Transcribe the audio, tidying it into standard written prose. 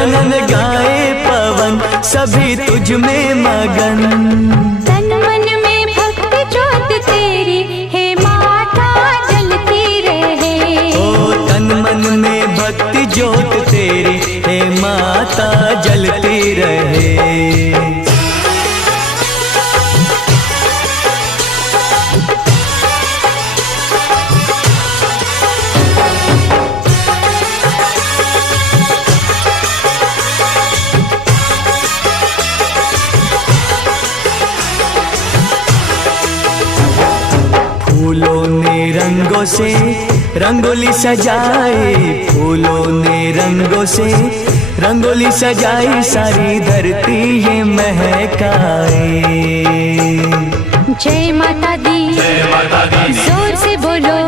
गगन गाए पवन, सभी तुझ में मगन। तन मन में भक्ति ज्योत तेरी, हे माता जलती रहे। ओ तन मन में भक्ति ज्योत तेरी, हे माता जलती रहे। फूलों ने रंगों से रंगोली सजाए, फूलों ने रंगों से रंगोली सजाई, सारी धरती ये महकाए। जय माता दी, जोर से बोलो।